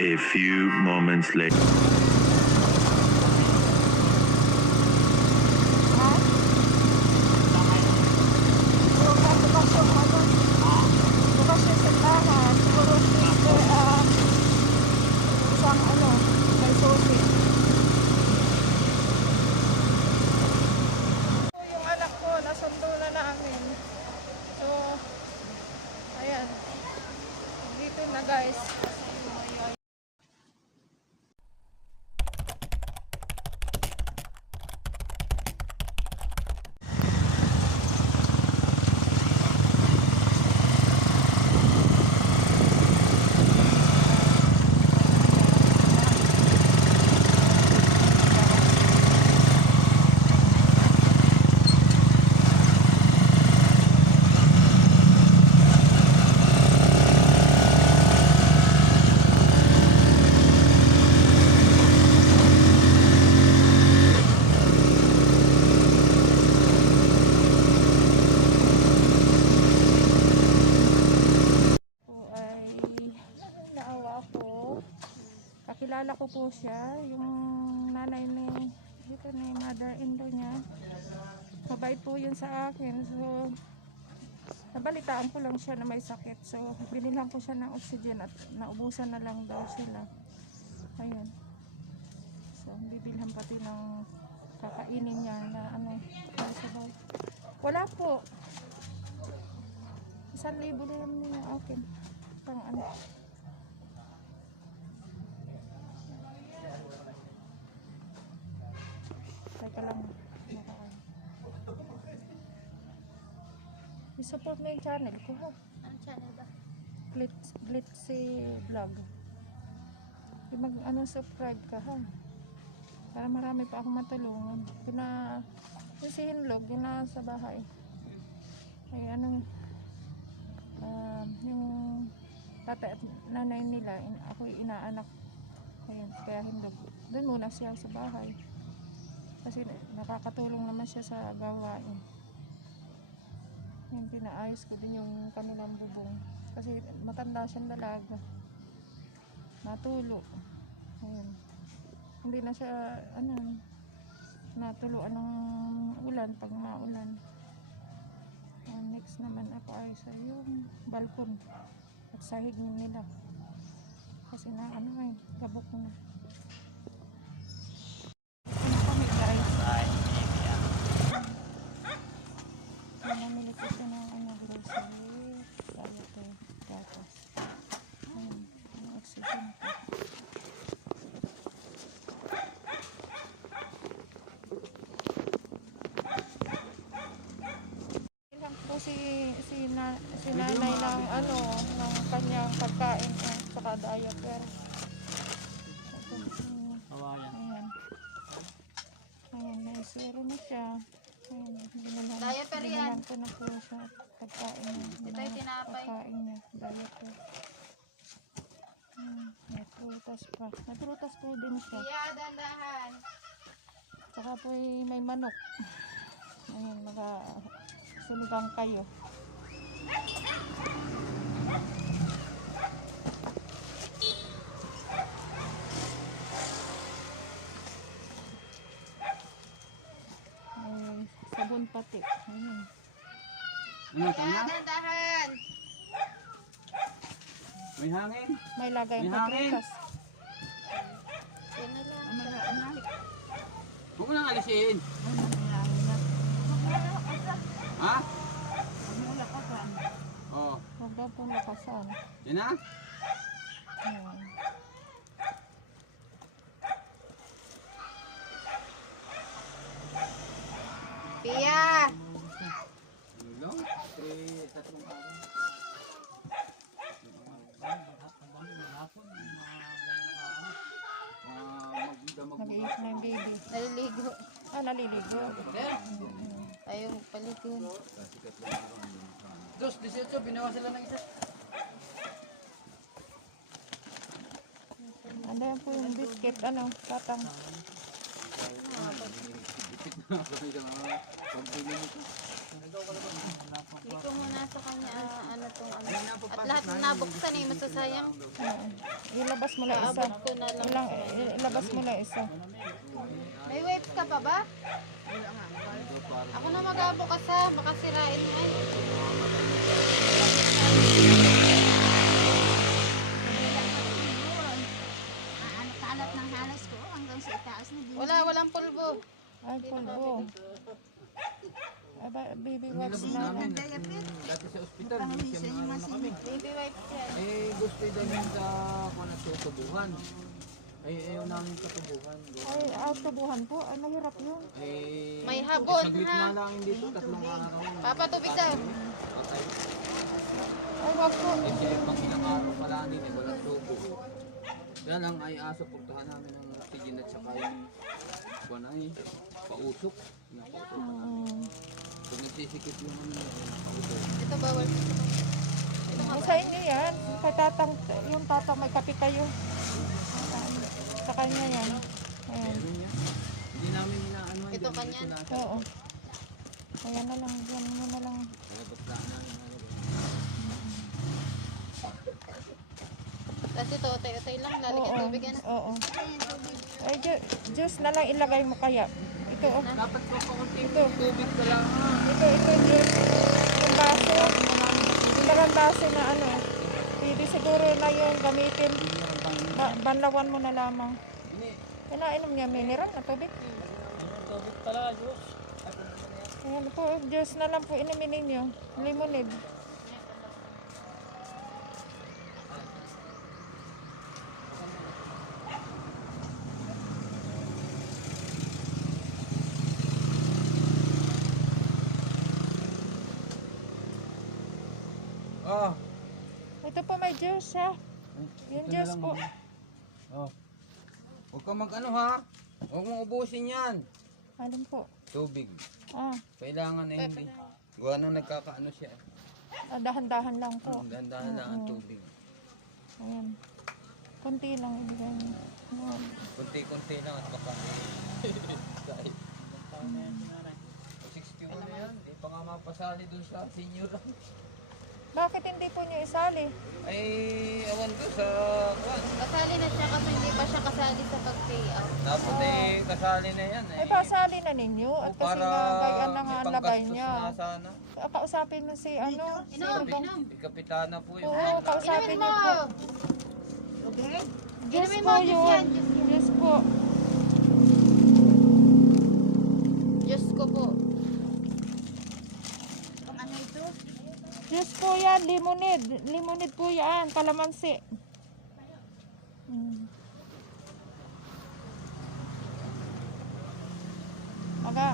A few moments later. Guys, kakilala ko po siya, yung nanay ni mother-in-law niya. Mabait po yun sa akin. So, nabalitaan ko lang siya na may sakit. So, binilhan ko siya ng oxygen at naubusan na lang daw sila. Ayun. So, bibilhan pati ng kakainin niya na sabaw. Wala po. 1,000 lang niya akin. Pang Teka lang. I-support mo yung channel ko, ha? Anong channel ba? Glitzy Vlog. Subscribe ka, ha? Para marami pa akong matulungan. Yung si Hinlog, yun na sa bahay. Ay, yung tatay at nanay nila, ako inaanak. Ayun, kaya Hinlog. Doon muna siya sa bahay. Kasi nakakatulong naman siya sa gawain. Yung pinaayos ko din yung kanilang bubong. Kasi matanda siyang dalaga. Natulo. Ayun. Hindi na siya, natuluan ng ulan pag maulan. Next naman ako ay sa yung balkon at sahig nila. Kasi gabok na. Namili ko siya ng grocery, salad, gatas. Ang oxygen ko. Ilang po si nanay ng ng kanyang pagkain at saka diaper. Ayan, may suero na siya. Diaper yan. Ko na po siya pagkain niya. Ito yung tinapay. Pagkain niya, diaper. May prutas pa. May prutas po din siya. Iya, dandahan. Saka po may manok. Ayan, sunigang kayo. Sabon pati. Ayan. Iya, dandahan. May hangin. May lagay May ng hangin. prutas. Yan na lang. Huwag mo nang alisin. Ha? Oo. Huwag daw po lakasan. Yan na? Ayan. Pia! Hello? Tatlong araw. Nag-iis na yung baby. Naliligo. Naliligo. Ayaw paligo. Dos, 18, binawa sila ng isa. Ano yan po yung biscuit, tatang. Ipit na, kasi ka na, pagpili nito. Hindi ko muna sa kanya, ano tong ano. At lahat na nabuksan eh, masasayang. Oo. Ilabas mo lang isa. Abot ko na lang. Ilabas mo lang isa. May wipes ka pa ba? Ako na mag-abukas ha, baka sirain mo ay. Ang kalat ng halas ko hanggang sa itaas na din. Walang pulbo. Ay, pulbo. Ay, baby wipes na. Dati sa ospital, hindi siya maano na kami. Baby wipes yan. Eh, gusto daw niya sa kung tutubuhan. Ay, ayaw namin katubuhan. Ay, tubuhan po. Ay, mahirap yun. Eh, May habon, saglit ha? na lang dito, 3 araw. Papa, tubig daw. Patay. Ay, wag po. Eh, siya yung pang ilang araw pala din, eh, walang tubo. Kaya lang ay suportahan namin ng oxygen at saka yung buwan ay pausok. Kung nagsisikip yung pausok. Ito bawal. Ay, sa inyo yan. Kay tatang, yung tatang may kape kayo. Sa kanya yan. Ayan. Meron niya. Hindi namin inaano. Ito kanya. Oo. Kaya na lang. Yan mo na lang. Kaya batlaan namin. Tapos ito, utay-utay lang. Lalagyan Oo. tubig yan. Oo. Ay, juice na lang ilagay mo kaya. Ito, oh. Dapat ko pakunting Ito. tubig ka lang. Ito, juice. Yung baso. Yung dalang baso na ano. Pwede siguro na yung gamitin. Banlawan mo na lamang. Kinainom niya mineral na tubig. Tubig talaga, Diyos. Ayan po, juice na lang po inumin ninyo. Lemonade. Ah. Ito po may juice ha. Yung Ito na juice lang, po. Oh. Huwag ka mag-ano ha. Huwag mong ubusin yan. Alin po? Tubig. Ah, Kailangan na hindi. Gawa nang nagkakaano siya. dahan-dahan lang po. Dandahan lang ang tubig. Ayan. Kunti lang ibigay niyo. Ayan. Kunti-kunti lang at baka. Kahit. 61 na yan. Di pa nga mapasali dun sa senior. Bakit hindi po niyo isali? Ay, awan ko sa kwan. Kasali na siya kasi hindi pa siya kasali sa pag-payout. Dapat eh, kasali na yan eh. Ay, pasali na ninyo. At kasi Para nga gayaan na nga may ang lagay panggastos niya. na sana. Kausapin mo si ano. Si Bang- Kapitana po yung Oo, kausapin Inumin niyo mo! po. Okay? Juice Inumin po mo, juice yun. yan, juice yan. Juice po. Diyos ko po. Pang ano ito? Juice po yan. Lemonade. Lemonade po yan. Kalamansi.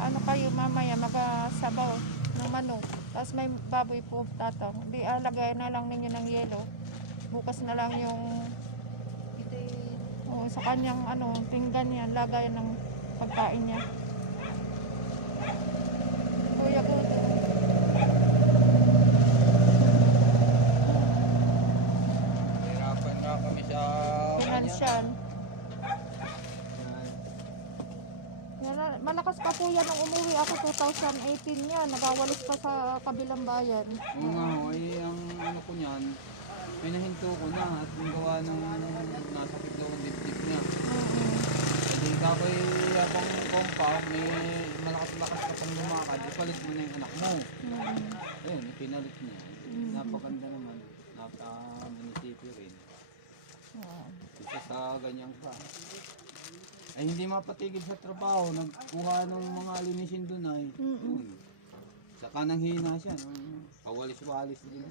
Ano kayo mamaya, sabaw ng manok. Tapos may baboy po tatang. Di lagay na lang ninyo ng yelo. Bukas na lang yung Ito sa kanyang pinggan yan, lagay ng pagkain niya. Kuya Gudo. hirapan na kami sa Financial. Malakas pa po yan nung umuwi ako 2018 yan. Nagawalis pa sa kabilang bayan. Oo nga ho, ay ang ano ko niyan, pinahinto ko na at yung gawa ng nasakit daw ang dibdib niya. Hindi ka ko'y habang compound, may malakas-lakas ka pang lumakad, ipalit mo na yung anak mo. Ayun, pinalit niya. Napakanda naman, napaka-munisipyo rin. Isa sa ganyan pa. Ay hindi mapatigil sa trabaho, nagkuha ng mga linisin doon ay. Saka nang hina siya, kawalis-walis din.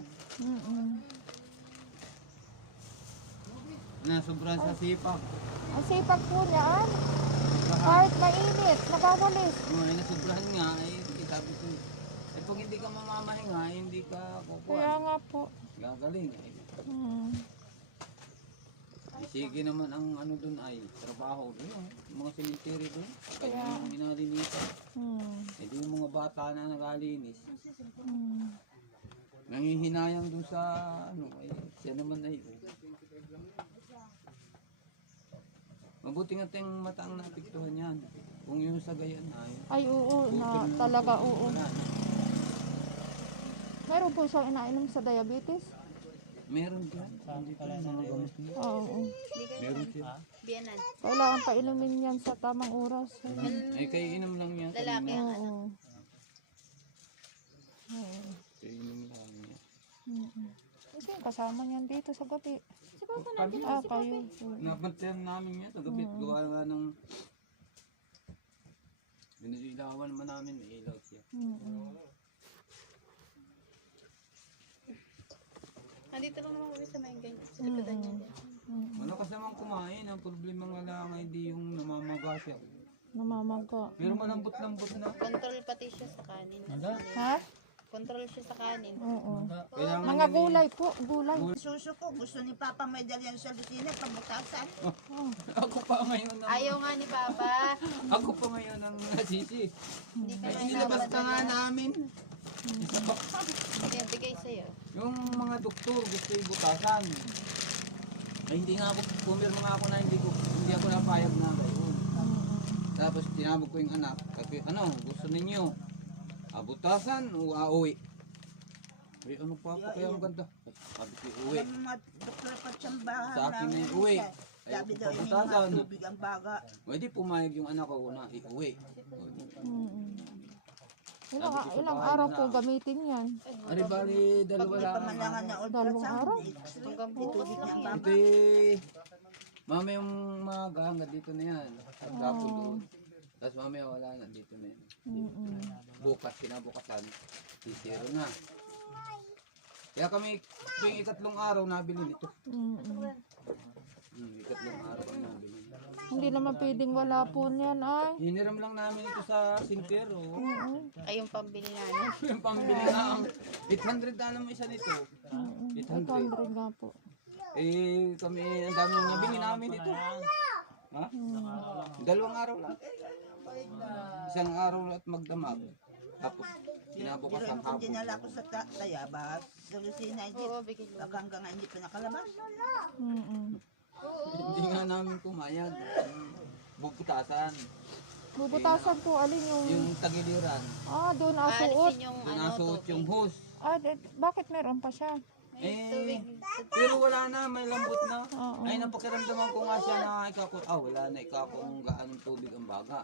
Na sobrang sa sipak. Ang sipag po niya. Kahit mainit, nagawalis. Ay nasobrahan nga, ay sabi ko, ay pag hindi ka mamamahinga, ay hindi ka Kaya kukuha. nga po. Gagaling. Ay, sige naman ang ano doon ay trabaho doon, mga cemetery doon. Kaya yung inalinisan. Hindi yung mga bata na nagalinis. Nangihinayang doon sa ano, ay siya naman ay mabuti nga tayong mata ang napiktuhan yan. Kung yung sa gayan ay Ay oo, talaga oo. wala na. Mayroon po siyang inainom sa diabetes. Meron dyan. Hindi ko mga gamot niya. Oo. Meron siya. Biyanan. Kailangan pa inumin yan sa tamang oras. Eh, kayo inom lang yan. Lalaki ang ano. Oo. Oo. Kayo inom lang yan. Kasi kasama niyan dito sa gabi. Si Papa natin. Kayo. Nabantayan namin yan. Sa gabi, gawa nga ng... Binilawan naman namin. May ilaw siya. Nandito lang naman kami sa may ganyan. Sa likodan niya. Malakas naman kumain. Ang problema nga lang ay di yung namamaga siya. Namamaga. Pero malambot-lambot na. Control pati siya sa kanin. Ha? Control siya sa kanin. Oo. Kailangan Mga gulay po. Gulay. Suso ko, gusto ni Papa may dalyan sa lusina, pabutasan. Ako pa ngayon ang... Ayaw nga ni Papa. Ako pa ngayon ang nasisi. Hindi ka Ay, may inilabas ka nga namin. Hindi bigay sa'yo. Yung mga doktor gusto ibutasan. Ay hindi nga ako, pumirma nga ako na hindi ako napayag na gayon. Tapos tinawag ko yung anak, kasi ano, gusto ninyo, butasan o uuwi? Ay ano pa ako, kaya ang ganda. Sabi ko uwi. Alam mo mga doktor pa tsambahan Sa akin na namin, yung uwi. Sabi Ayoko daw, ini pabutasan. mga tubig ang baga. Pwede pumayag yung anak ko na iuwi. Ilang araw po gamitin yan? Ari bali, Pag dalawa may lang. pamalangan na Dalawang araw? ultrasound, may tubig niya ang baga. Ito mami yung mga hanggang dito na yan. At gapo doon. Tapos mamaya wala na dito na yan. Bukas, kinabukasan, zero na. Kaya kami, tuwing ikatlong araw nabili nito. Ikatlong araw kami nabili. Hindi naman pwedeng wala po niyan ay. Hiniram lang namin ito sa Sintero. Ay yung pambili namin. Yung pambili na ang 800 na naman isa nito. 800. 800 nga po. Eh kami, ang dami nang nabili namin ito. Ha? Dalawang araw lang. Isang araw at magdamag. Tapos kinabukas Pero ang yung hapon. dinala ko sa Tayabas, sa lusina, hindi, Oo, bigay mo. baka hanggang hindi pa nakalabas. Hindi nga namin pumayag. Bubutasan. Bubutasan po alin yung... Yung tagiliran. Doon asuot. Alisin yung Doon ano, nasuot tubig. yung hose. Bakit meron pa siya? Eh, pero wala na, may lambot na. Oo. Ay, napakiramdaman ko nga siya na wala na ikakong gaanong tubig ang baga.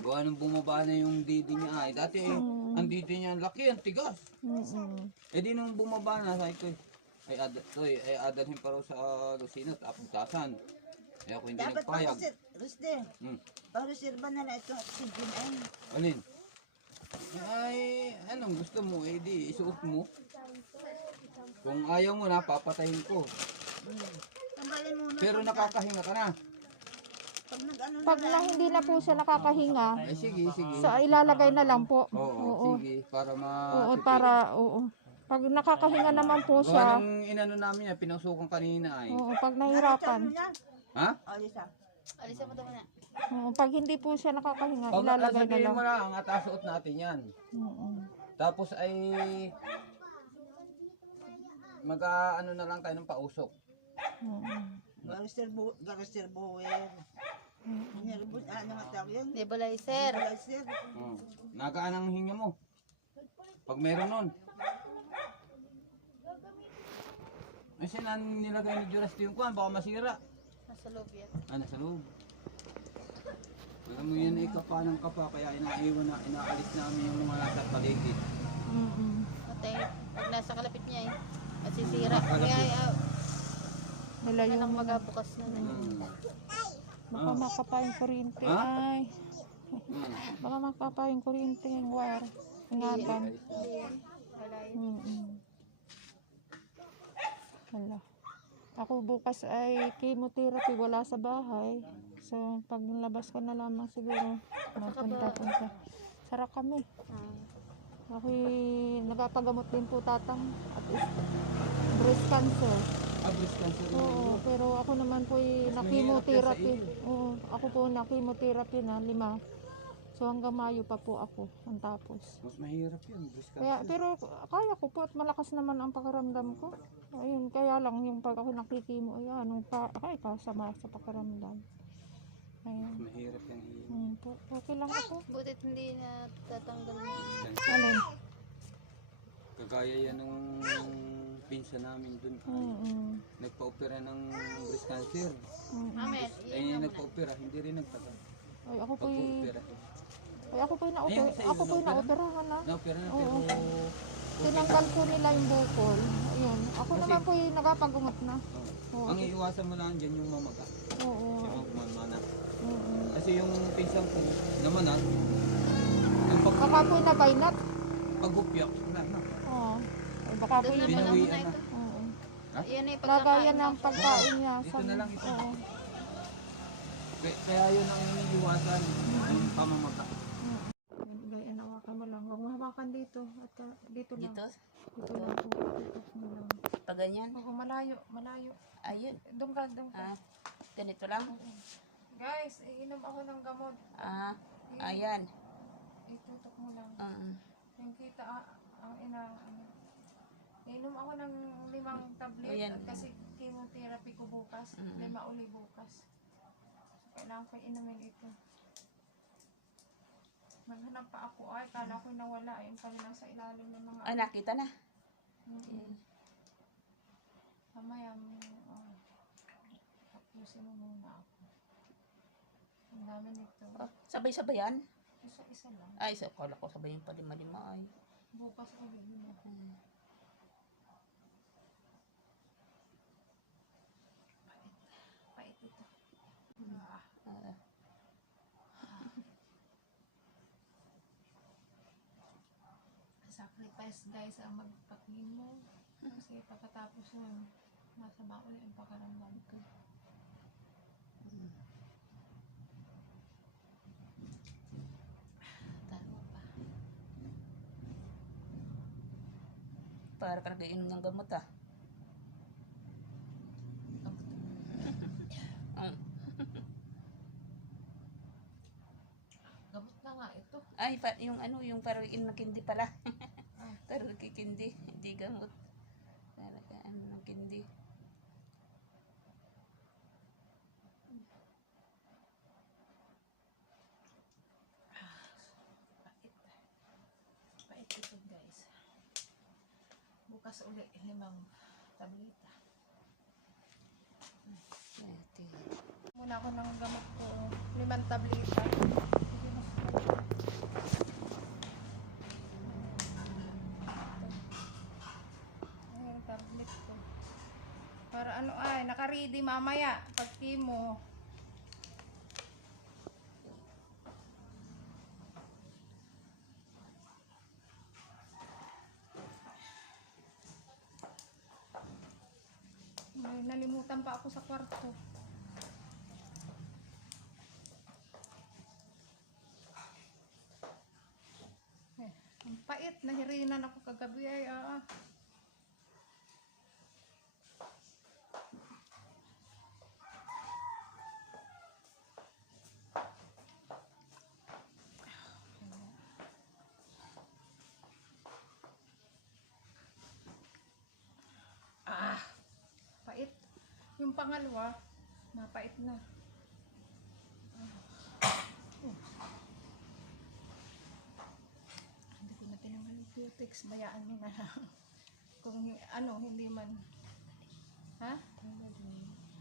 Gawa nang bumaba na yung didi niya. Ay, dati ang didi niya, ang laki, ang tigas. Eh di nung bumaba na, sabi ko, ay adalhin pa raw sa lusina at aputasan. Eh ako hindi Dapat nagpayag. Rusde, pang-reserva na lang itong oxygen ay. Alin? Ay, anong gusto mo? Eh di, isuot mo. Kung ayaw mo na, papatayin ko. Tanggalin mo na. Pero nakakahinga ka na. Pag nag-ano na Pag na hindi na po siya nakakahinga, Eh sige, sige. ilalagay na lang po. Oo, sige. Para Oo, oo. Pag nakakahinga naman po Gawa siya, ng inano namin yan, pinasukan kanina ay. oo, pag nahirapan, Ha? Alisa. Alisin mo naman na. pag hindi po siya nakakahinga, Pag ilalagay na sabihin lang. mo lang, at asuot natin yan. Tapos ay mag-ano na lang tayo ng pausok. Garister Bower. Nirbus, ano nga tawag yun? Nebulizer. Garister. Nagaan ang hinga mo. Pag meron nun. Ay sinan nilagay ni Jurassic yung kuhan, baka masira. Nasa loob yan. Nasa loob. Alam mo yan, ikapa ng kapa, kaya inaalis namin yung mga nasa paligid. Patay. Pag nasa kalapit niya eh. At sisira. Kaya Nila yan ang yung magabukas na na. baka makapa yung kuryente Ha? ay. Baka makapa yung kuryente yung wire. Ingatan. Hindi yan. Wala yun. Hala. Ako bukas ay chemotherapy, wala sa bahay. So, pag nalabas ko na lamang siguro, mapunta-punta. Sarap kami. Ako'y nagpapagamot din po tatang at breast cancer. Breast cancer. Oo, pero ako naman po na-chemotherapy. Oo, ako po na-chemotherapy na 5. So hanggang Mayo pa po ako ang tapos. Mas mahirap yun, breast cancer. Kaya, pero kaya ko po at malakas naman ang pakiramdam ko. Ayun, kaya lang yung pag ako nakikimo, ay kasama sa pakiramdam. Ayun. Mahirap yan. Okay lang ako. Butit hindi na tatanggal. Alin? Kagaya yan nung pinsa namin dun. Nagpa-opera ng breast cancer. Amen. Nagpa-opera, hindi rin nagtagal. Ay, ako po Pag-opera. na-opera. Ako po na-operahan na. Na-opera na pero Tinanggal po nila yung bukol. Ayun. Ako Kasi- naman po yung nagpapagungot na. Oo. ang iiwasan mo lang dyan yung mamaga. Oo. Yung kumamana. Oo. Kasi yung pinsan ko naman yung Baka po nabaynat. paghupyak na. Oo. Ay, baka po Doon na yun. pala Binawian muna na. ito. Oo. Yan ay Lagayan pagkakain. ng pagkain niya. Dito na lang ito. Oo. Kaya yun ang iniiwasan, yung pamamaga. Gaya, hawakan mo lang. Huwag mo hawakan dito. At dito lang. Dito? Dito lang po. Dito mo lang. Pag ganyan? Oo, malayo. Malayo. Ayun. Doon ka, doon ka. Ah, ganito lang? Guys, iinom ako ng gamot. Ah, ayan. Itutok mo lang. Uh-uh. Yung kita, ang ina, ano. Iinom ako ng 5 tablet Ayan. at kasi chemotherapy ko bukas. 5 uli bukas. So, kailangan ko inumin ito. Maghanap pa ako ay, kala ko nawala. Ayun pala nasa ilalim ng mga... Ah, nakita na. Mamaya, tapusin mo muna ako. Ang dami nito. Oh, sabay-sabayan? Isa-isa lang. Ay, sa kala ko sabay yung palima-lima ay. Bukas ulit yun ako. Pait ito. Ah, Sacrifice guys ang magpatingin mo. Kasi pagkatapos nun, masama ulit ang pakaramdam ko. tama pa. Para ka nag-iinom ng gamot ah. Gamot na nga ito. Ay, yung ano, yung parang inakindi pala. Pero nagkikindi, hindi gamot. Para ka ano ng kindi. Pait ito guys. Bukas ulit 5 tableta. Ito. Muna ako ng gamot ko. 5 tableta. Ayan, tablet ko. Para ano ay, naka-ready mamaya pag chemo. May nalimutan pa ako sa kwarto. Ang pait, nahirinan ako kagabi ay pait. Yung pangalawa, mapait na. Hindi ko na tinanggal yung cutics. Bayaan mo na lang. Kung ano, hindi man. Ha?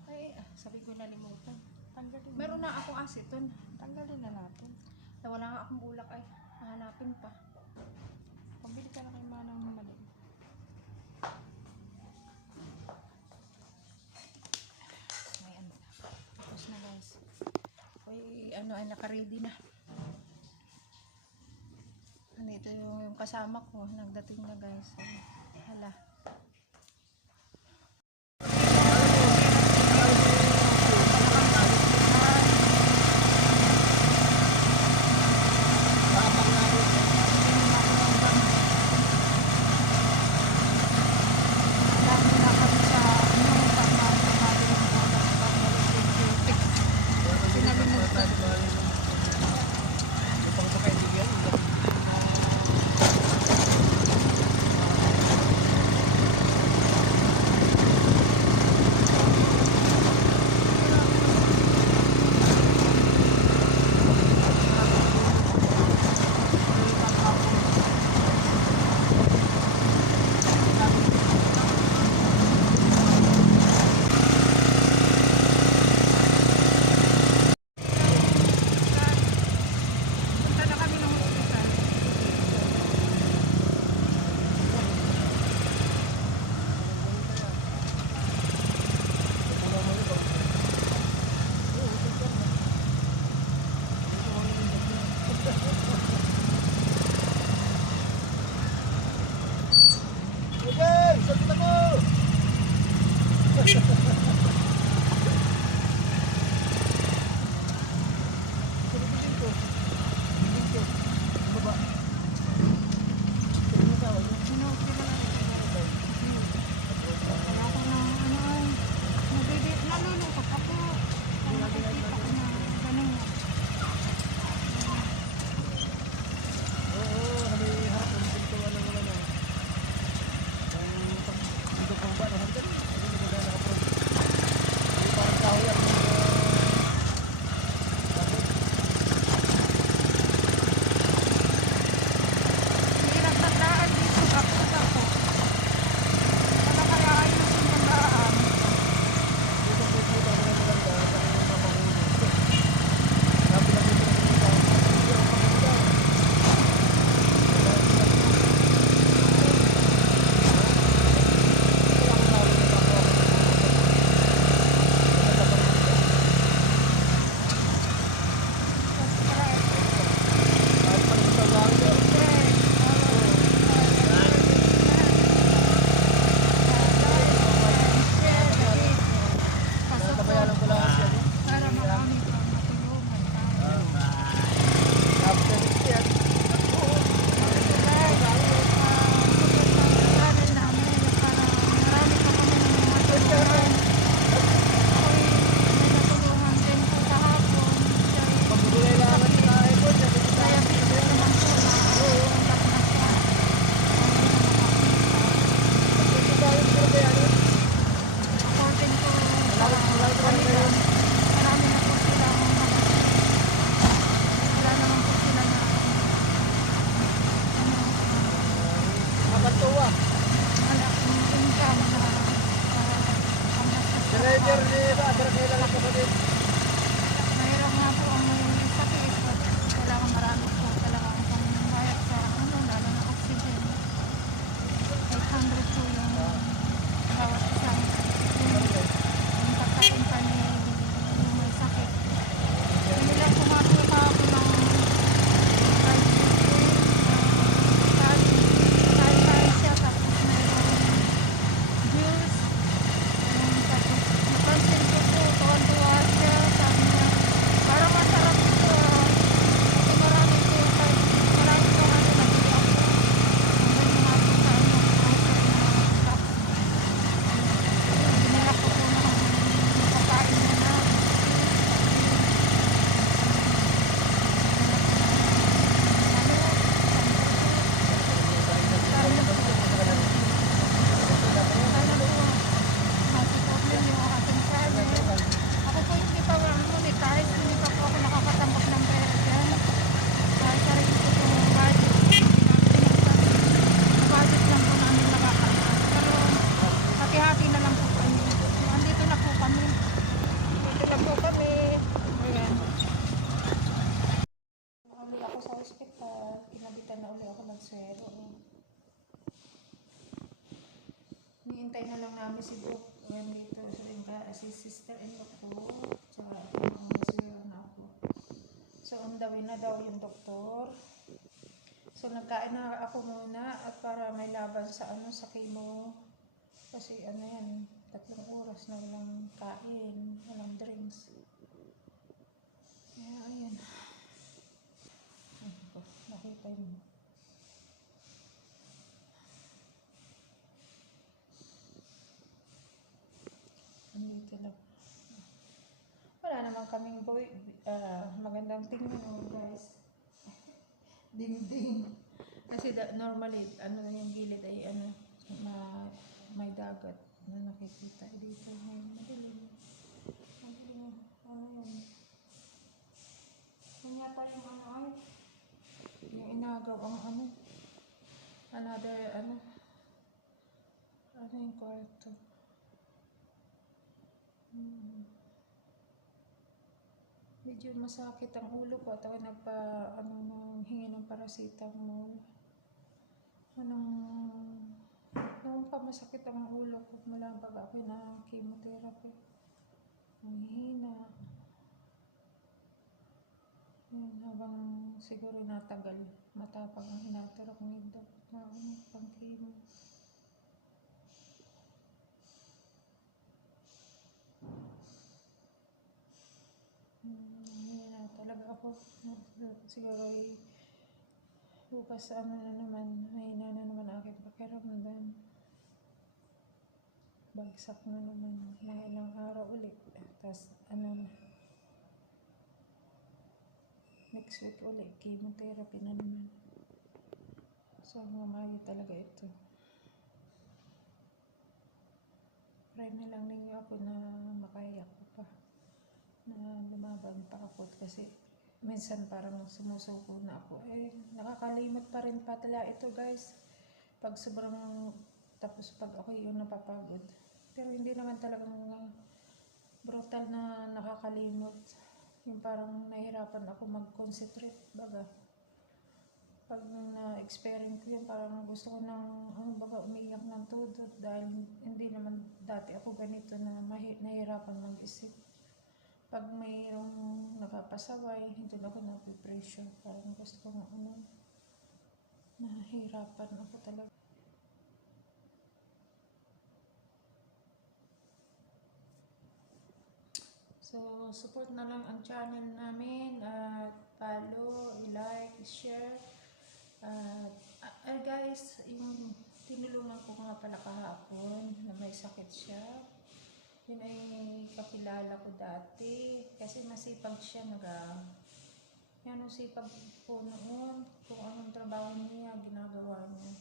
Ay, sabi ko nalimutan. Tanggalin. Meron na akong aceton. Tanggalin na natin. Wala nga akong bulak ay. Hanapin pa. Pambili ka na kay Manang mali. Ayan. Tapos na guys. Ay, ano ay naka-ready na. Nandito yung kasama ko. Nagdating na guys. Ay, hala. Mahirap nga po ang may sakit. Kailangan marami po talaga ang pambayad sa ano, lalo na oxygen. 800 po yung bawat isang yung pagkain pa ni yung may sakit. Hindi lang pumapo ka ako ng rice kain siya tapos mayroong juice. Tapos napansin ko po, tuwan-tuwa siya. Sabi niya, parang masarap ito. Kasi marami po kahit marami po ano, nabili ako. Ang galing nga po sa ano, frozen na cups. Binila ko po ng pagkain niya na. Ako po hindi pa monetize, hindi pa po ako nakakatambak ng pera dyan. Dahil sarili ko itong budget. Budget lang po namin nakakatambak. Pero hati-hati na lang po kami. Andito na po kami. Andito na po kami. Ayan. Uli ako sa hospital. Kinabitan na uli ako nagswero. Niintay na lang namin si Doc. Ngayon dito si sister-in-law ko. Tsaka ang maswero na ako. So, on the way na daw yung doktor. So, nagkain na ako muna at para may laban sa ano sa chemo. Kasi ano yan, 3 oras na walang kain, walang drinks. Kaya ayan. Nakita yun. Andito na. Wala naman kaming magandang tingnan guys. Ding-ding. Kasi normally, ano yung gilid ay ano, may dagat na nakikita. Dito may madilim. Madilim. Ano yun? Yung yata yung ano ay, yung inagaw ang ano. Another ano. Ano yung kwarto? Medyo masakit ang ulo ko at ako hingi ng paracetamol. Nung pa masakit ang ulo ko mula pag ako na chemotherapy. Ang hina. Yan, habang siguro natagal, matapang ang hinatarap ni Doc na pang chemo. Hina talaga ako. Siguro bukas ano na naman, mahina na naman aking pakiramdam. Bagsak na naman, mga ilang araw ulit. Tapos next week ulit, chemotherapy na naman. So, mamayo talaga ito. Pray na lang ninyo ako na makaya ko pa. Na lumaban pa ako kasi minsan parang sumusuko na ako. Nakakalimot pa rin pala ito guys. Pag sobrang, tapos pag ako yung napapagod. Pero hindi naman talagang brutal na nakakalimot. Yung parang nahirapan ako mag-concentrate baga. Pag na-experience ko yun, parang gusto ko umiyak ng todo dahil hindi naman dati ako ganito na nahirapan mag-isip. Pag mayroong nakapasaway, hindi na ako napipressure. Parang gusto ko nahihirapan ako talaga. So, support na lang ang channel namin. Follow, i-like, i-share. Guys, yung tinulungan ko nga pala kahapon na may sakit siya. Yun ay kakilala ko dati. Kasi masipag siya yan ang sipag po noon. Kung anong trabaho niya, ginagawa niya.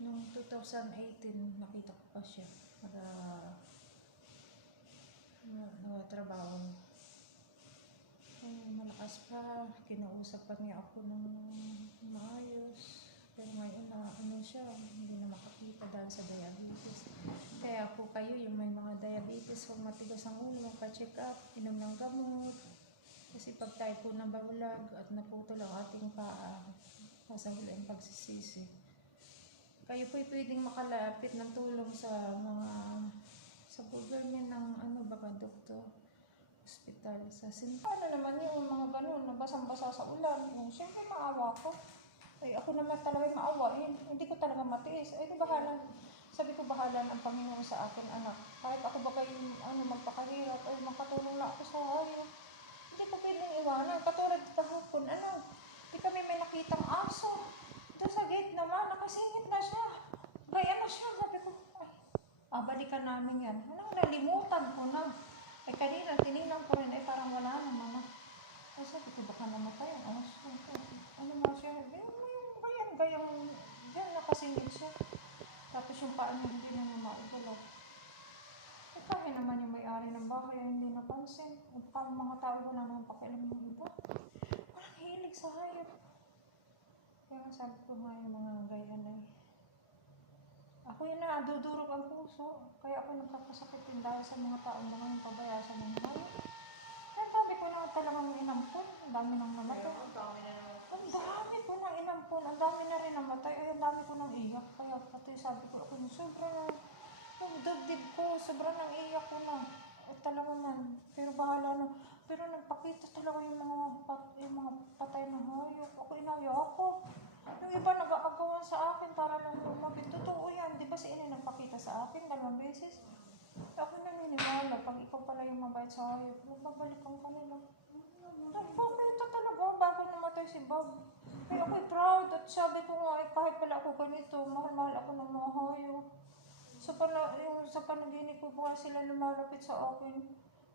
Noong 2018, nakita ko pa siya. Trabaho. Malakas pa, kinausap pa niya ako ng maayos. Pero ngayon siya, hindi na makakita dahil sa diabetes. Kaya po kayo, yung may mga diabetes, diabetes, huwag matigas ang ulo, magpa-check up, inom ng gamot. Kasi pag tayo po nabahulag at naputol ang ating paa, nasa huli ang pagsisisi. Kayo po pwedeng makalapit ng tulong sa mga sa government ng baka doktor, hospital, sa ano naman yung mga ganun, nabasang-basa sa ulan. Siyempre maawa ko. Ay, ako naman talaga maawain. Hindi ko talaga matiis. Ay, di bahala. Sabi ko bahala ang Panginoon sa akin, anak. Kahit ako ba kayo magpakahirap, ay makatulong na ako sa hayop. Hindi ko pwedeng iwanan. Katulad kahapon, di kami may nakitang aso. Doon sa gate naman, nakasingit na siya. Gaya na siya. Sabi ko, ay, balikan namin yan. Nalimutan ko na. Ay, kanina, tinignan ko rin, ay parang wala naman na. Ay, sabi ko, baka namatay ang aso. Ano nga siya? Gayang, dyan, nakasingit siya. Tapos yung paa niya, hindi na niya maugalaw. Eh, kami naman yung may-ari ng bahay, ay hindi napansin. Parang mga tao, wala naman pakialam ng iba. Walang hilig sa hayop. Kaya sabi ko nga yung mga gayan ay, ako yun na, dudurog ang puso. Kaya ako nagkakasakit din dahil sa mga taong mga yung pabayasan ng hayop. Ang dami ko na talagang inampun. Ang dami nang namatay. Ang dami ko nang inampun. Ang dami na rin namatay. Ay, ang dami ko nang iyak. Kaya pati sabi ko, ako sobra na. Yung dibdib ko, sobra nang iyak ko na. At talaga man. Pero bahala na. Pero nagpakita talaga yung mga patay na hayop. Ako inaya ako. Yung iba nag-aagawan sa akin para lang lumabit. Totoo yan. Di ba si Inay nagpakita sa akin 2 beses? Ako naniniwala. Pag ikaw pala yung mabait sa hayop, magbabalikan ka nila. Nagpakita talaga bago namatay si Bob. Kaya ako'y proud. At sabi ko nga, kahit pala ako ganito, mahal-mahal ako ng mga hayop. Sa panaginip ko, baka sila lumalapit sa akin.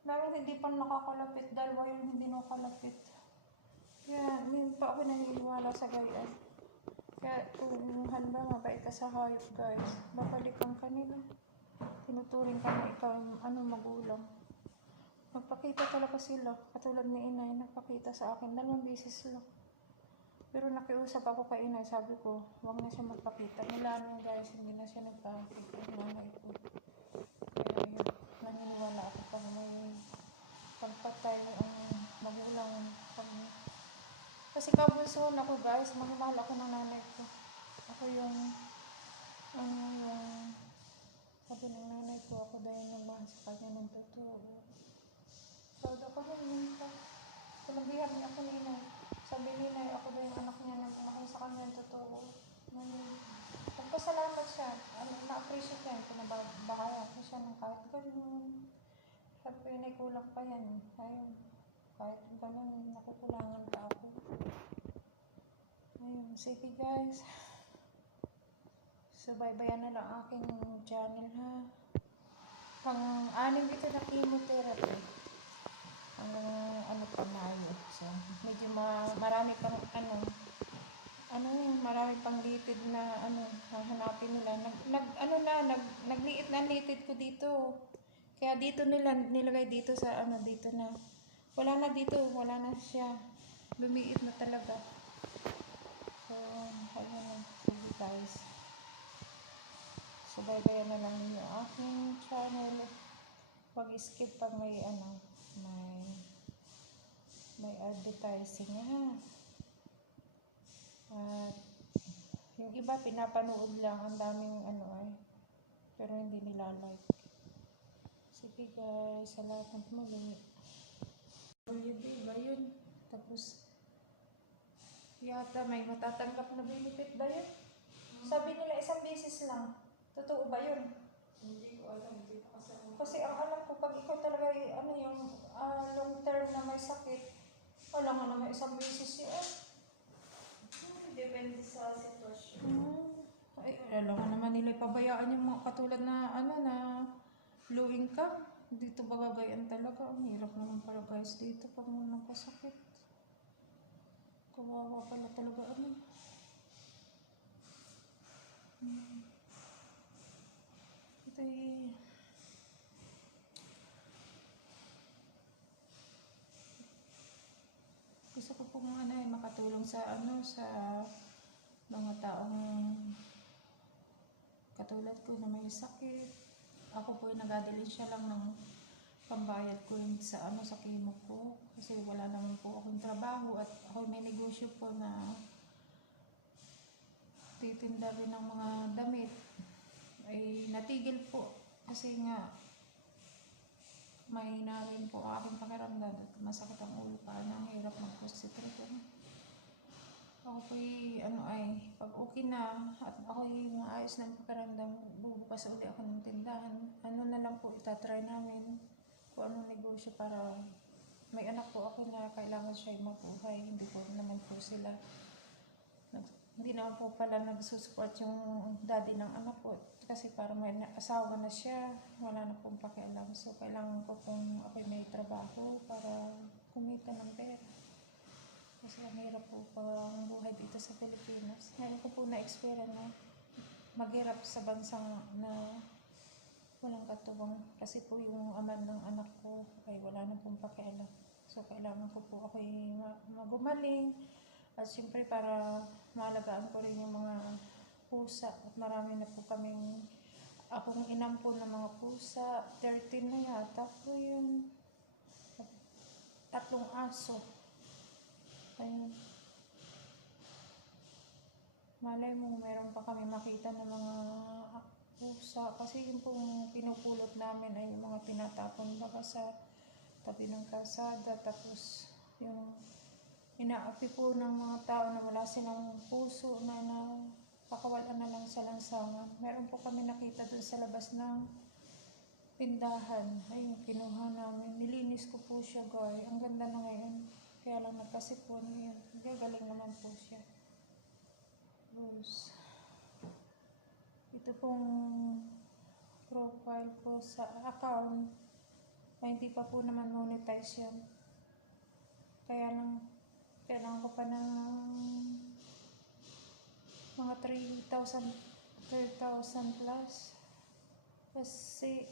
Merong hindi pa nakakalapit, 2 yung hindi nakakalapit. Kaya, hindi pa ako naniniwala sa gayaan. Kaya kung halimbawa mabait ka sa hayop, guys, babalikan ka nila. Tinuturing ka na ikaw, magulang. Magpakita talaga sila. Katulad ni Inay, nagpakita sa akin 2 beses lang. Pero nakiusap ako kay Inay, sabi ko, huwag na siya magpakita. Mula nung guys, hindi na siya nagpakita. Nanay ko. Kaya yun, naniniwala ako pag may pagpatay ang magulang. Kasi kabunsuhan ako guys, mahal ako ng nanay ko. Ako yung sabi ng nanay ko, ako dahil nagmahal sa kanya ng totoo. So, ako rin pa. Sinabihan niya ako ni Inay. Sabi ni Inay, ako dahil yung anak niya na mahal sa kanya ng totoo. Nagpasalamat siya. Na-appreciate yan. Pinabahaya ko siya ng kahit ganun. Sabi ko, Inay, kulang pa yan. Ayun. Kahit ganun, nakukulangan pa ako. Ayun, sige guys. Subaybayan na lang aking channel ha. Pang-anim dito na chemotherapy. Hanggang pa Mayo. So, medyo marami pang marami pang litid na hahanapin nila. Nagliit na litid ko dito. Kaya dito nilagay dito sa dito na. Wala na dito, wala na siya. Lumiit na talaga. So, ayun, sige guys. Subaybayan na lang ninyo aking channel. Pag-skip pag may may advertising ha. At yung iba pinapanood lang, ang daming pero hindi nila like. Sige guys, sa lahat ng tumulong. WB ba yun? Tapos yata may matatanggap na benefit ba yun? Sabi nila 1 beses lang. Totoo ba yun? Hindi ko alam. Kasi ang alam ko, pag ikaw talaga yung long term na may sakit, wala nga naman 1 beses yun. Depende sa sitwasyon. Ay, alam nga naman nila pabayaan yung mga katulad na na low income. Dito bagagayan talaga. Ang hirap naman pala guys dito pag nagkasakit. Kawawa pala talaga Ito gusto ko pong makatulong sa sa mga taong katulad ko na may sakit. ako po ay nag-adelin siya lang ng pambayad ko yun sa sa chemo ko. Kasi wala naman po akong trabaho at ako may negosyo po na titinda rin ng mga damit. Ay natigil po kasi nga may rin po ang aking pakiramdam at masakit ang ulo pa na hirap mag-concentrate. Ako po'y pag okay na at ako'y maayos na ang pakiramdam, bubukas uli ako ng tindahan. Ano na lang po itatry namin kung anong negosyo para may anak po ako na kailangan siya mabuhay. Hindi po naman po sila hindi naman po pala nagsusupport yung daddy ng anak ko kasi para may asawa na siya, wala na pong pakialam. So kailangan ko pong ako'y may trabaho para kumita ng pera. Kasi ang hirap po pang buhay dito sa Pilipinas. Ngayon ko po na-experience na maghirap sa bansang na walang katuwang. Kasi po yung ama ng anak ko ay wala na pong pakialam. So kailangan ko po ako'y magumaling. At siyempre para maalagaan ko rin yung mga pusa. At marami na po kaming akong inampon ng mga pusa. 13 na yata po yun. 3 aso. Ayun. Malay mo, meron pa kami makita ng mga pusa. Kasi yung pong pinupulot namin ay yung mga tinatapon baga sa tabi ng kalsada. Tapos yung inaapi po ng mga tao na wala silang puso na pakawalan na lang sa lansangan. Meron po kami nakita dun sa labas ng tindahan. Ayun, kinuha namin. Nilinis ko po siya, guys. Ang ganda na ngayon. Kaya lang nagkasipon. Yun. Gagaling naman po siya. Tapos, ito pong profile ko sa account ay hindi pa po naman monetize yan. Kaya lang, kailangan ko pa ng mga 3,000 plus. Kasi,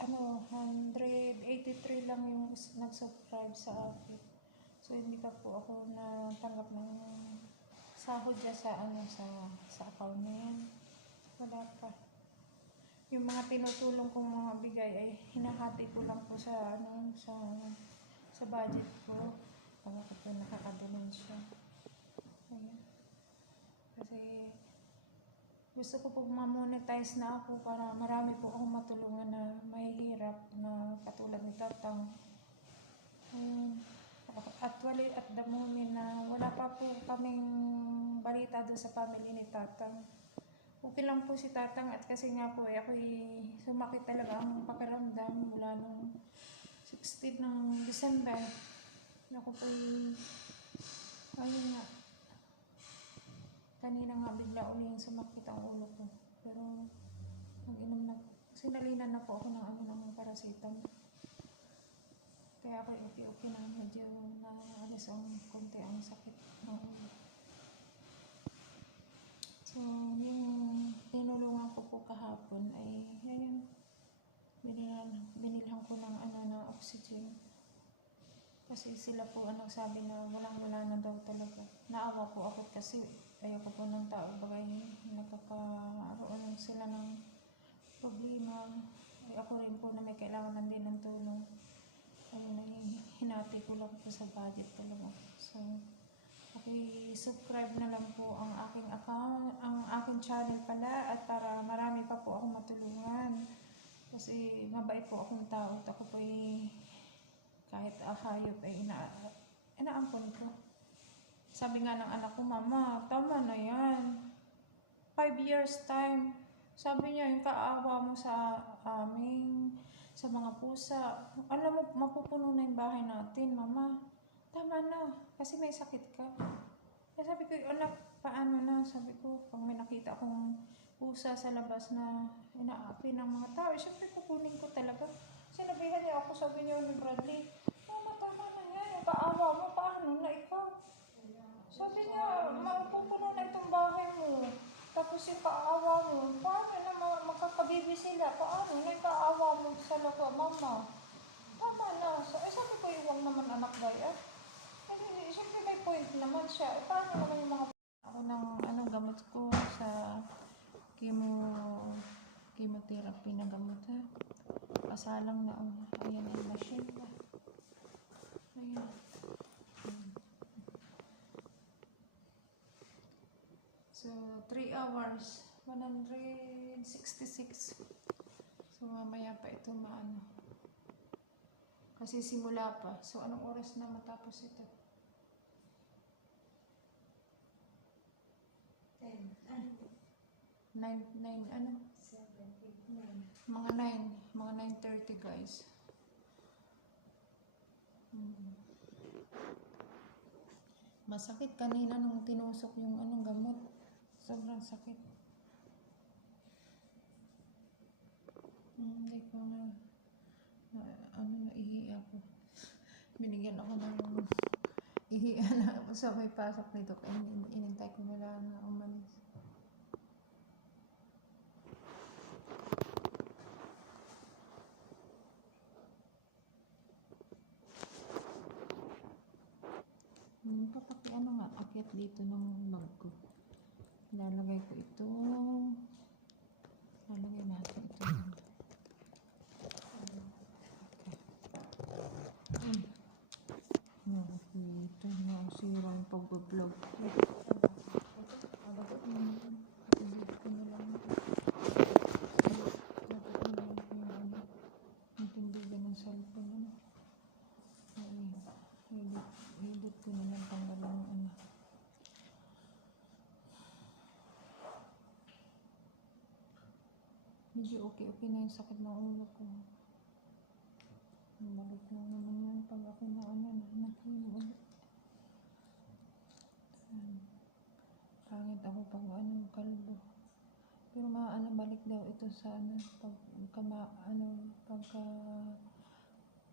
183 lang yung nag-subscribe sa akin. So, hindi pa po ako natanggap ng sahod dyan sa account na yan. Wala pa. Yung mga tinutulong kong mga bigay ay hinahati ko lang po sa budget ko. Para ko po nakakadalan siya. Ayan. Kasi gusto ko po ma-monetize na ako para marami po akong matulungan na mahihirap na katulad ni Tatang. Actually, at the moment na wala pa po kaming balita doon sa family ni Tatang. Okay lang po si Tatang at kasi nga po ako'y sumakit talaga ang pakiramdam mula nung 16 ng December. Ako po'y ayun nga. Kanina nga bigla uling sumakit ang ulo ko. Pero mag-inom na po. Sinalinan na po ako ng paracetamol. Kaya ako okay na medyo naalis ang konti ang sakit ng ulo. So, yung tinulungan ko po kahapon ay yun, binilhan ko ng oxygen. Kasi sila po ang nagsabi na wala na daw talaga. Naawa po ako kasi ayoko po ng tao bagay nagkakaroon sila ng problema. Ay ako rin po na may kailangan din ng tulong. Ayun, hinati ko lang po sa budget talaga. So, subscribe na lang po ang aking account, ang aking channel pala at para marami pa po akong matulungan. Kasi mabait po akong tao at ako po kahit hayop ay inaampon ko. Sabi nga ng anak ko, Mama, tama na yan. 5 years time. Sabi niya, yung kaawa mo sa amin, sa mga pusa. Alam mo, mapupuno na yung bahay natin, Mama. Tama na, kasi may sakit ka. Kaya sabi ko, anak, paano na? Sabi ko, pag may nakita akong pusa sa labas na inaapi ng mga tao, siyempre kukunin ko talaga. Sinabihan niya ako, sabi niya ni Bradley, Mama, tama na yan, yung kaawa mo, paano na ikaw? Sabi niya, mapupuno na itong bahay mo. Tapos yung kaawa mo, paano na magkakabibi sila? Paano na yung kaawa mo sa laga, Mama? Tama na. So, sabi ko, iwang naman anak gaya. Siyempre may point naman siya. Paano naman yung mga ako ng gamot ko sa chemotherapy na gamot ha. Kasalang na ang ayan ang machine na. Ayan. So 3 hours 166. So mamaya pa ito maano. Kasi simula pa. So anong oras na matapos ito? 9 ano? Mga 9:30 guys. Masakit kanina nung tinusok yung anong gamot. Sobrang sakit. Hindi ko naihi ako. Binigyan ako ng ihiya na sa may pasok nito. Kaya inintay ko na lang na umalis. Akyat dito ng bag ko. Lalagay ko ito. Lalagay natin ito. Ito nasira yung pag-vlog. Edit ko na lang. Ang tindigan ng cellphone. Edit ko na lang tanggalin yung ano. Medyo okay na yung sakit ng ulo ko. Balik lang naman yan pag ako na nakinig ulit. Pangit ako pag kalbo. Pero balik daw ito sa pagka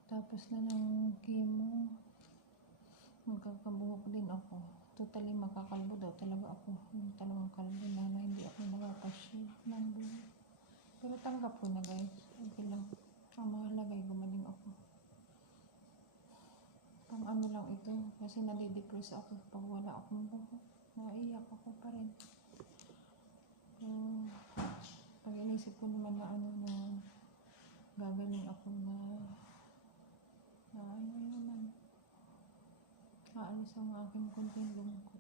tapos na ng chemo, magkakabuhok din ako. Totally makakalbo daw talaga ako. Yung talagang kalbo na hindi ako nakapashave ng buhok. Pero tanggap ko na guys. Okay lang. Ang mahalaga ay gumaling ako. Pang lang ito. Kasi nadidepress ako pag wala akong buhok. Naiyak ako pa rin. Pag inisip ko naman na gagaling ako na naman. Aalis ang aking konting lungkot.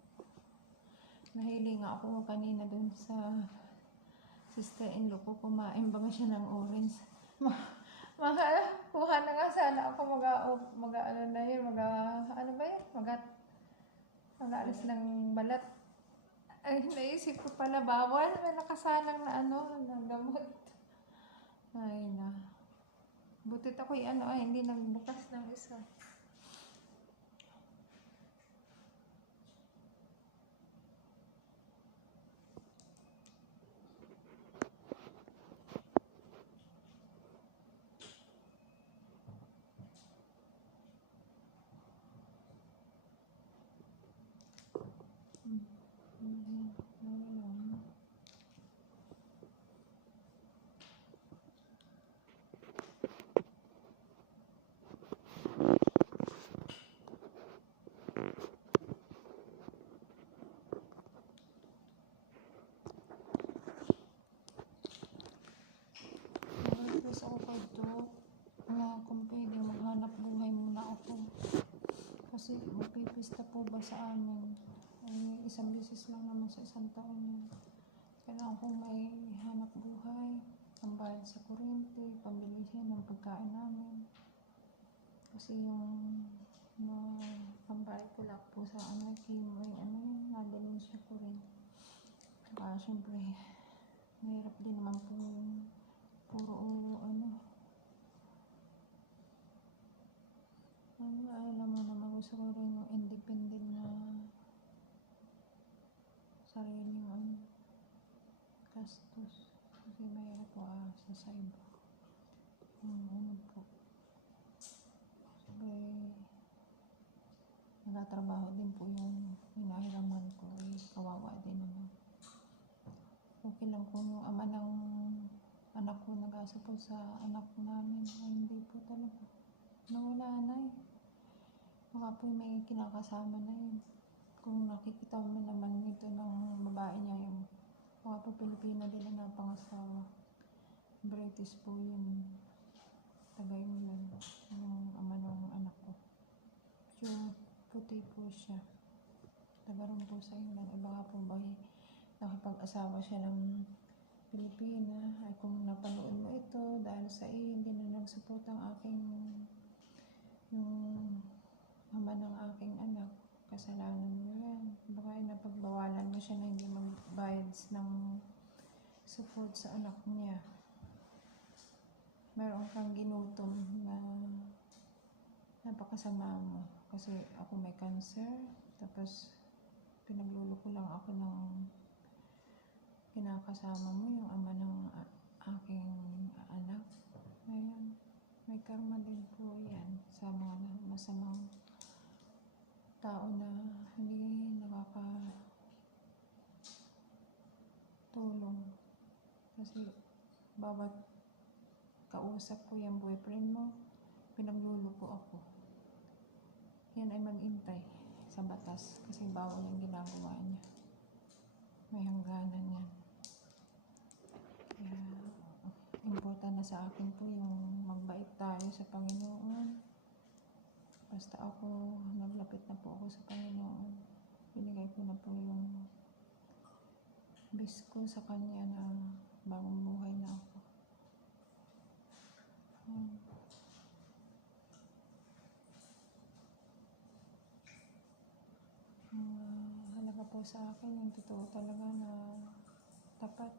Nahili nga ako kanina dun sa sister-in-law ko, kumain ba siya ng orange. Kuha na nga sana ako mag-aalis ng balat. Ay, naisip ko pala, bawal. May nakasalang na ng gamot. Ay na. Butit ako hindi nagbukas ng isa. Ako kay Doc na kung pwede maghanap buhay muna ako kasi magpipista po ba sa amin ay isang beses lang naman sa isang taon yun. Kailangan kong may hanap buhay, pambayad sa kuryente, pambilihin ng pagkain namin kasi yung pambayad ko lang po sa chemo nadalhin siya ko rin. Saka syempre mahirap din naman po puro alam mo naman, gusto ko rin yung independent na sariling gastos kasi mahirap po sa side po sabi nagatrabaho din po yung hinahiraman ko kawawa din naman. Okay lang kung yung ama ng anak ko nag-asupol sa anak namin ay hindi po talaga nawala na baka po may kinakasama na yun. Kung nakikita mo naman nito ng babae niya yung baka po Pilipino din na pangasawa British po yung Tagayunan, yung ama ng anak ko. Yung puti po siya. Taga ron po sa England. Baka po ba nakapag-asawa siya ng Pilipina? Ay kung napanood mo ito, dahil sa iyo, hindi na nagsupport ang aking yung ama ng aking anak. Kasalanan mo yan. Baka ay napagbawalan mo siya na hindi magbayad ng support sa anak niya. Meron kang ginutom na napakasama mo. Kasi ako may cancer, tapos pinagluloko lang ako ng kinakasama mo, yung ama ng aking anak. Ngayon, may karma din po yan sa mga masamang tao na hindi nakakatulong. Kasi bawat kausap ko yung boyfriend mo, pinagluluko ako. Yan ay mag-intay sa batas kasi bawal yung ginagawa niya. May hangganan yan. Kaya important na sa akin po yung magbait tayo sa Panginoon. Basta ako, naglapit na po ako sa Panginoon. Binigay ko na po yung bis ko sa Kanya na bagong buhay na ako. Halaga po sa akin yung totoo talaga na tapat.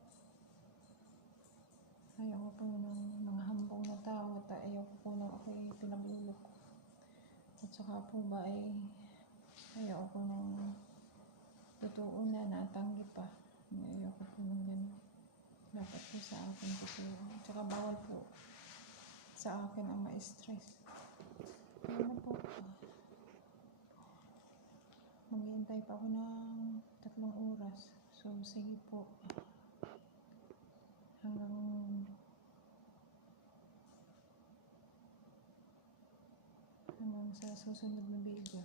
Ayaw ko po ng mga hambong na tao at ayaw ko po nang ako'y pinagluloko. At saka po ba ay ayaw ko ng totoo na natanggi pa. Ayaw ko po ng gano'n. Dapat po sa akin totoo. At saka bawal po sa akin ang ma-stress. Kaya na po. Maghihintay pa ako ng 3 oras. So, sige po. Hanggang sa susunod na video.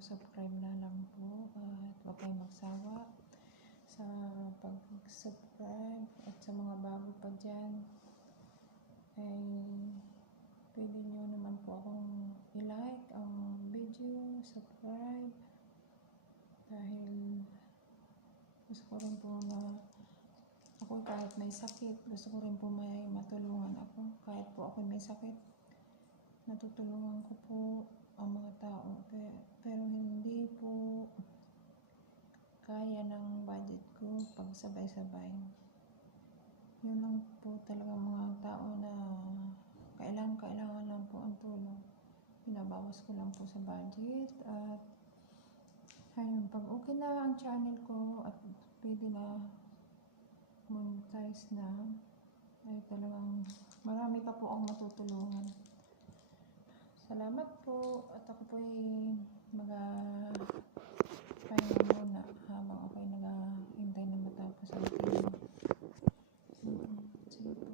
Subscribe na lang po at huwag kayong magsawa sa pag-subscribe at sa mga bago pa dyan ay pwede nyo naman po akong i-like ang video, subscribe dahil gusto ko rin po na ako kahit may sakit, gusto ko rin po may matulungan ako kahit po ako may sakit, natutulungan ko po ang mga tao pero hindi po kaya ng budget ko pag sabay-sabay. Yun lang po talaga mga tao na kailangan lang po ang tulong. Pinabawas ko lang po sa budget at ayun, pag okay na ang channel ko at pwede na monetize na ay talagang marami pa po akong matutulungan. Salamat po at ako po ay pahinga muna habang ako'y nag-hintay na matapos ang video. Sige po.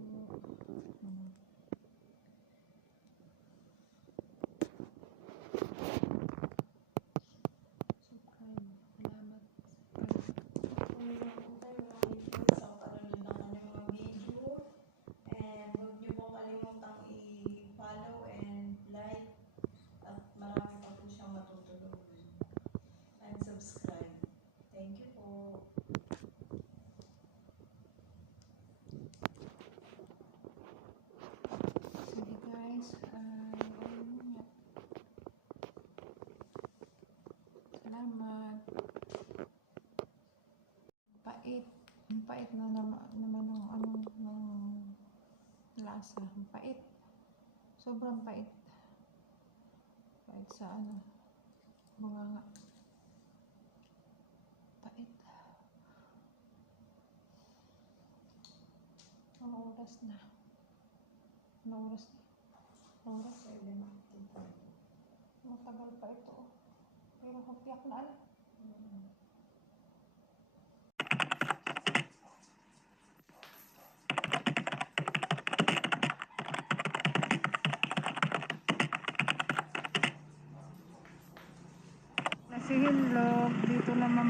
Subscribe. Salamat. Sa karoon ng mga video. And huwag niyo po kalimutang i-follow and like. At marami pa po siyang matutulungan. And subscribe. Thank you po. Sige guys. Ayun nga. Salamat. Pait. Ang pait na naman ng lasa. Ang pait. Sobrang pait. Pait sa bunganga. Pait. Ang oras na. Ano oras na? Oras? Matagal pa ito. Pero hapiak na alam. Nasi Hinlog, dito naman